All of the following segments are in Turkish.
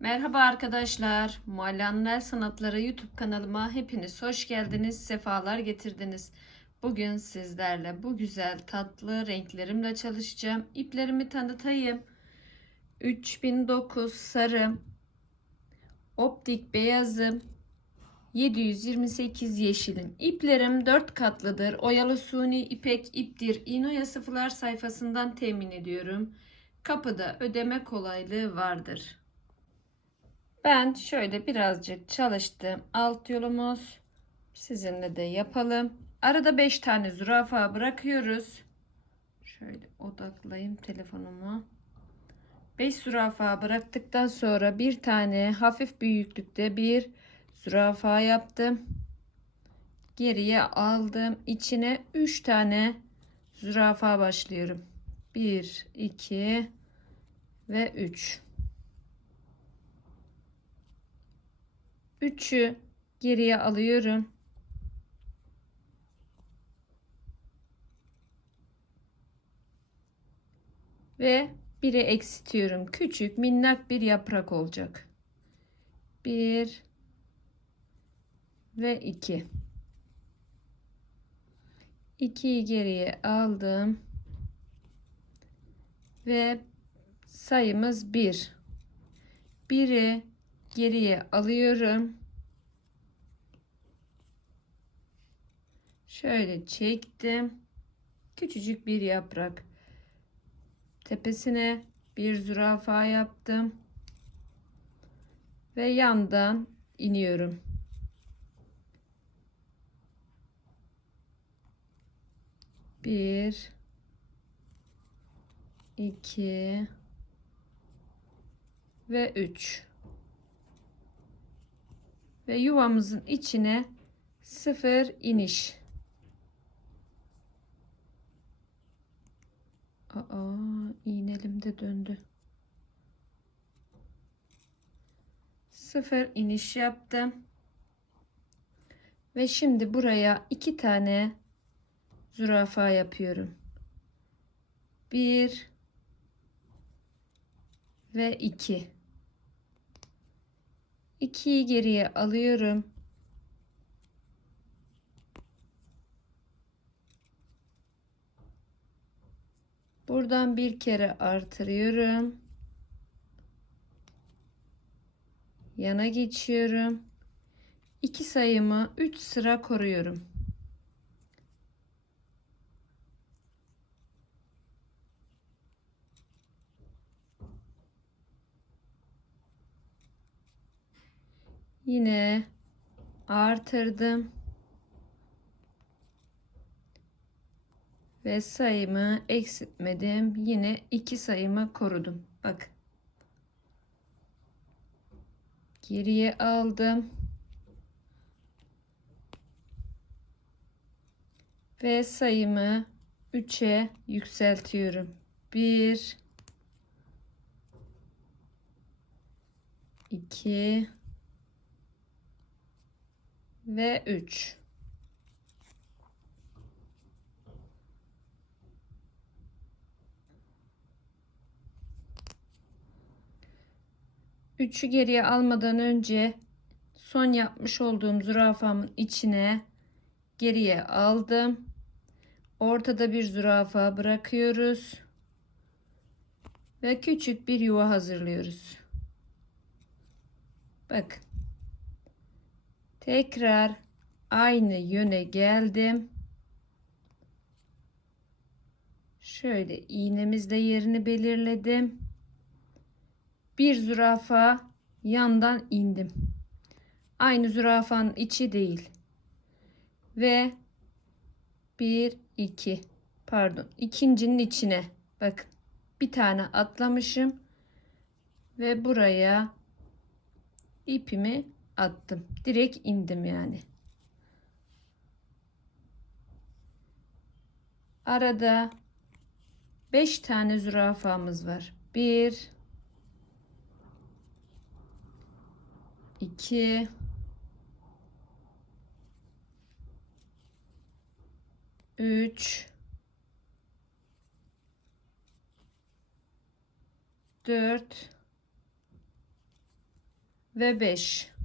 Merhaba arkadaşlar. Muallan El Sanatları YouTube kanalıma hepiniz hoş geldiniz, sefalar getirdiniz. Bugün sizlerle bu güzel tatlı renklerimle çalışacağım. İplerimi tanıtayım. 3009 sarı, optik beyazım, 728 yeşilim. İplerim 4 katlıdır. Oyalı suni ipek iptir. İnoya sıfırlar sayfasından temin ediyorum. Kapıda ödeme kolaylığı vardır. Ben şöyle birazcık çalıştım. Alt yolumuz sizinle de yapalım. Arada 5 tane zürafa bırakıyoruz. Şöyle odaklayayım telefonumu. 5 zürafa bıraktıktan sonra bir tane hafif büyüklükte bir zürafa yaptım. Geriye aldım. İçine 3 tane zürafa başlıyorum. 1 2 ve 3. 3'ü geriye alıyorum. Ve biri eksitiyorum. Küçük minnak bir yaprak olacak. 1 ve 2. 2'yi geriye aldım. Ve sayımız 1. 1'i geriye alıyorum. Şöyle çektim. Küçücük bir yaprak. Tepesine bir zürafa yaptım. Ve yandan iniyorum. Bir, iki ve üç ve yuvamızın içine sıfır iniş. Aa, iğnelim de döndü. Sıfır iniş yaptım. Ve şimdi buraya iki tane zürafa yapıyorum. Bir ve iki. 2'yi geriye alıyorum. Buradan bir kere artırıyorum. Yana geçiyorum. 2 sayımı 3 sıra koruyorum. Yine artırdım. Ve sayımı eksiltmedim. Yine iki sayımı korudum. Bak. Geriye aldım. Ve sayımı 3'e yükseltiyorum. 1 2 ve 3. Üçü geriye almadan önce son yapmış olduğum zürafamın içine geriye aldım. Ortada bir zürafa bırakıyoruz. Ve küçük bir yuva hazırlıyoruz. Bakın. Tekrar aynı yöne geldim. Şöyle iğnemizle yerini belirledim. Bir zürafa yandan indim. Aynı zürafanın içi değil. Ve bir iki pardon ikincinin içine bakın bir tane atlamışım ve buraya ipimi attım. Direkt indim yani. Arada 5 tane zürafamız var. 1 2 3 4 ve 5.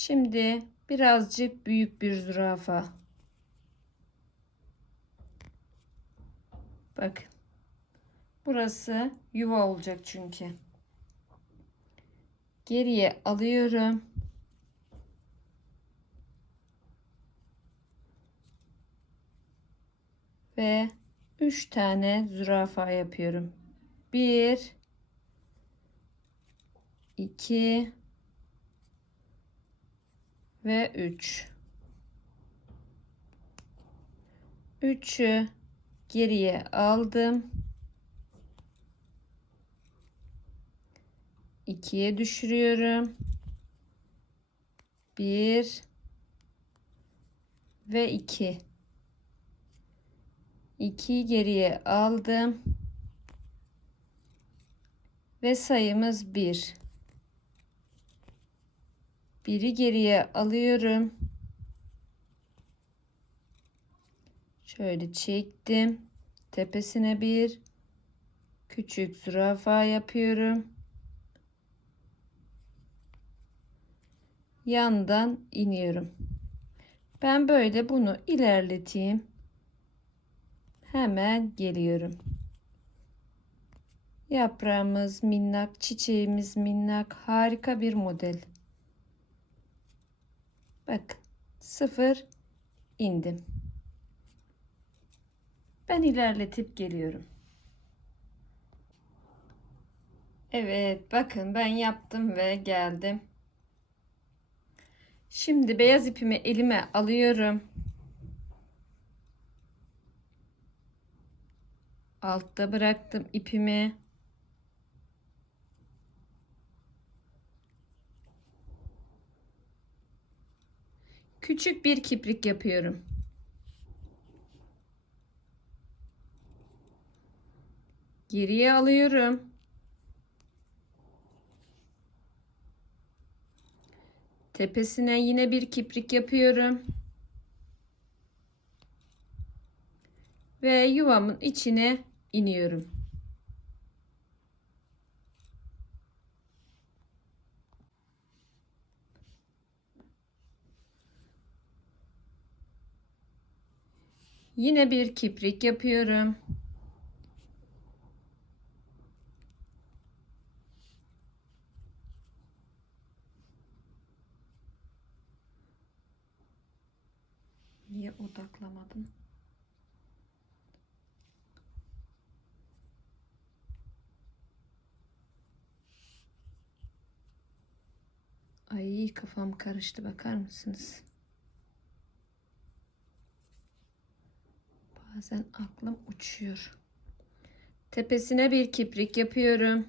Şimdi birazcık büyük bir zürafa. Bakın. Burası yuva olacak çünkü. Geriye alıyorum. Ve 3 tane zürafa yapıyorum. 1 2 ve 3 3'ü geriye aldım. 2'ye düşürüyorum. 1 ve 2 2'yi geriye aldım. Ve sayımız 1 biri geriye alıyorum. Şöyle çektim. Tepesine bir küçük zürafa yapıyorum. Yandan iniyorum. Ben böyle bunu ilerleteyim. Hemen geliyorum. Yaprağımız minnak, çiçeğimiz minnak. Harika bir model. Bak sıfır indim. Ben ilerletip geliyorum. Evet bakın ben yaptım ve geldim. Şimdi beyaz ipimi elime alıyorum. Altta bıraktım ipimi. Küçük bir kiprik yapıyorum. Geriye alıyorum. Tepesine yine bir kiprik yapıyorum. Ve yuvamın içine iniyorum. Yine bir kiprik yapıyorum. Niye odaklamadım? Ay kafam karıştı bakar mısınız? Bazen aklım uçuyor. Tepesine bir kiprik yapıyorum.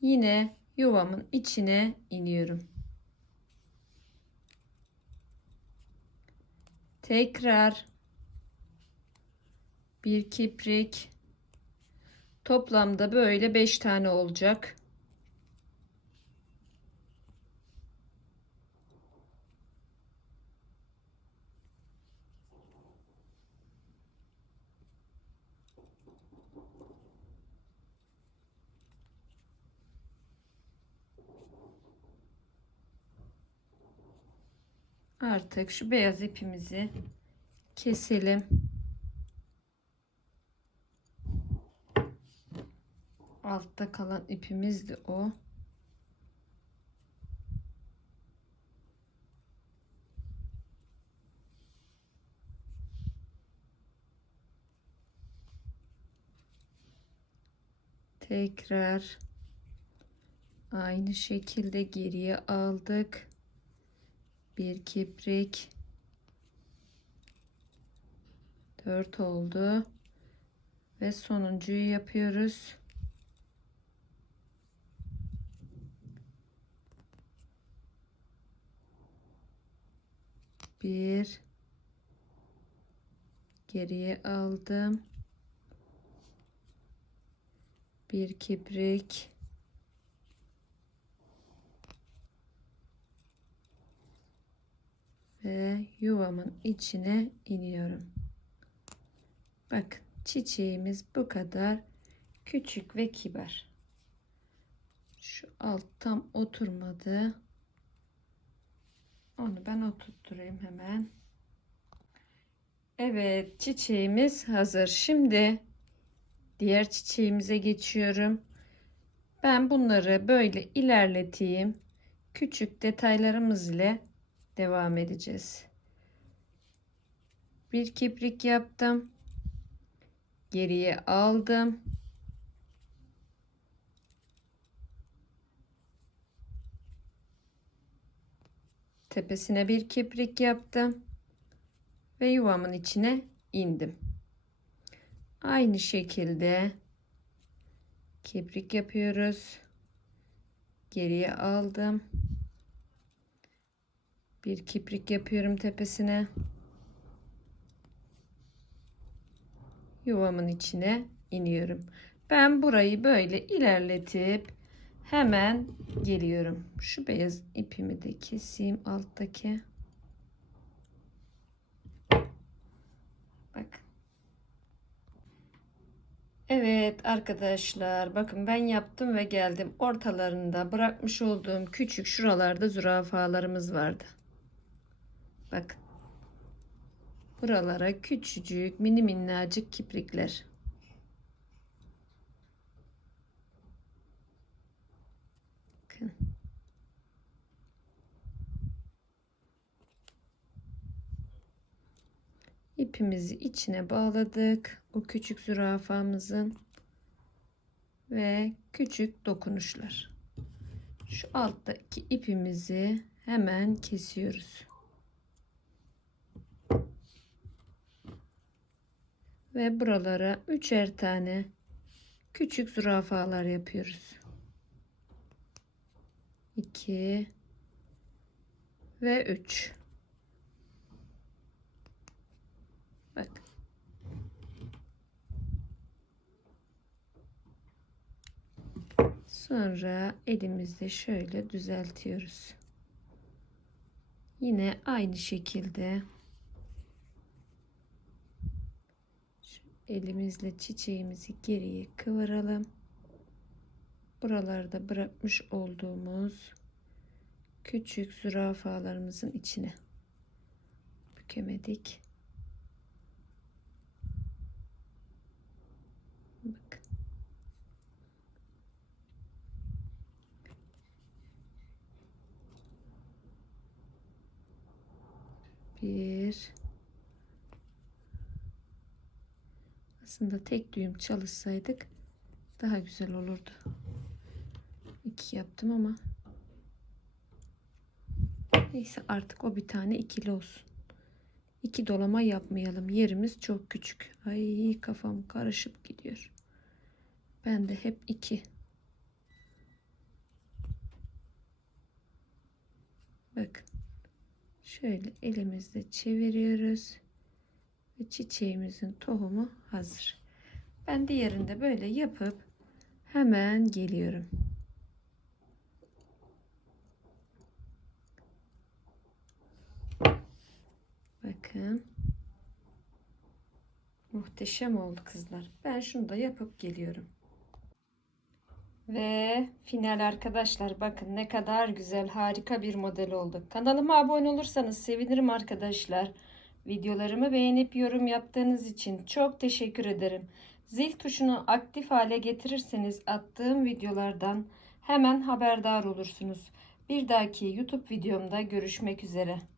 Yine yuvamın içine iniyorum. Tekrar bir kiprik. Toplamda böyle 5 tane olacak. Artık şu beyaz ipimizi keselim. Altta kalan ipimiz de o. Tekrar aynı şekilde geriye aldık bir kiprik 4 oldu. Ve sonuncuyu yapıyoruz. Bir. Geriye aldım. Bir kiprik ve yuvamın içine iniyorum. Bakın çiçeğimiz bu kadar küçük ve kibar. Şu alt tam oturmadı. Onu ben oturtturayım hemen. Evet çiçeğimiz hazır. Şimdi diğer çiçeğimize geçiyorum. Ben bunları böyle ilerleteyim. Küçük detaylarımız ile devam edeceğiz. Bir kiprik yaptım. Geriye aldım. Tepesine bir kiprik yaptım ve yuvamın içine indim. Aynı şekilde kibrik yapıyoruz. Geriye aldım. Bir kiprik yapıyorum tepesine. Yuvamın içine iniyorum. Ben burayı böyle ilerletip hemen geliyorum. Şu beyaz ipimi de keseyim alttaki. Bak. Evet arkadaşlar bakın ben yaptım ve geldim. Ortalarında bırakmış olduğum küçük şuralarda zürafalarımız vardı. Bakın. Buralara küçücük mini minnacık kiprikler. Bakın. ipimizi içine bağladık. O küçük zürafamızın ve küçük dokunuşlar. Şu alttaki ipimizi hemen kesiyoruz. Ve buralara üçer tane küçük zürafalar yapıyoruz. 2 ve 3 Bak. Sonra elimizde şöyle düzeltiyoruz. Yine aynı şekilde şu elimizle çiçeğimizi geriye kıvıralım. Buralarda bırakmış olduğumuz küçük zürafalarımızın içine bükemedik. Bakın. Bir. Aslında tek düğüm çalışsaydık daha güzel olurdu. İki yaptım ama neyse artık o bir tane ikili olsun. İki dolama yapmayalım. Yerimiz çok küçük. Ay kafam karışıp gidiyor. Ben de hep iki. Bakın. Şöyle elimizde çeviriyoruz. Ve çiçeğimizin tohumu hazır. Ben diğerinde böyle yapıp hemen geliyorum. Bakın. Muhteşem oldu kızlar. Ben şunu da yapıp geliyorum. Ve final arkadaşlar bakın ne kadar güzel harika bir model oldu. Kanalıma abone olursanız sevinirim arkadaşlar. Videolarımı beğenip yorum yaptığınız için çok teşekkür ederim. Zil tuşunu aktif hale getirirseniz attığım videolardan hemen haberdar olursunuz. Bir dahaki YouTube videomda görüşmek üzere.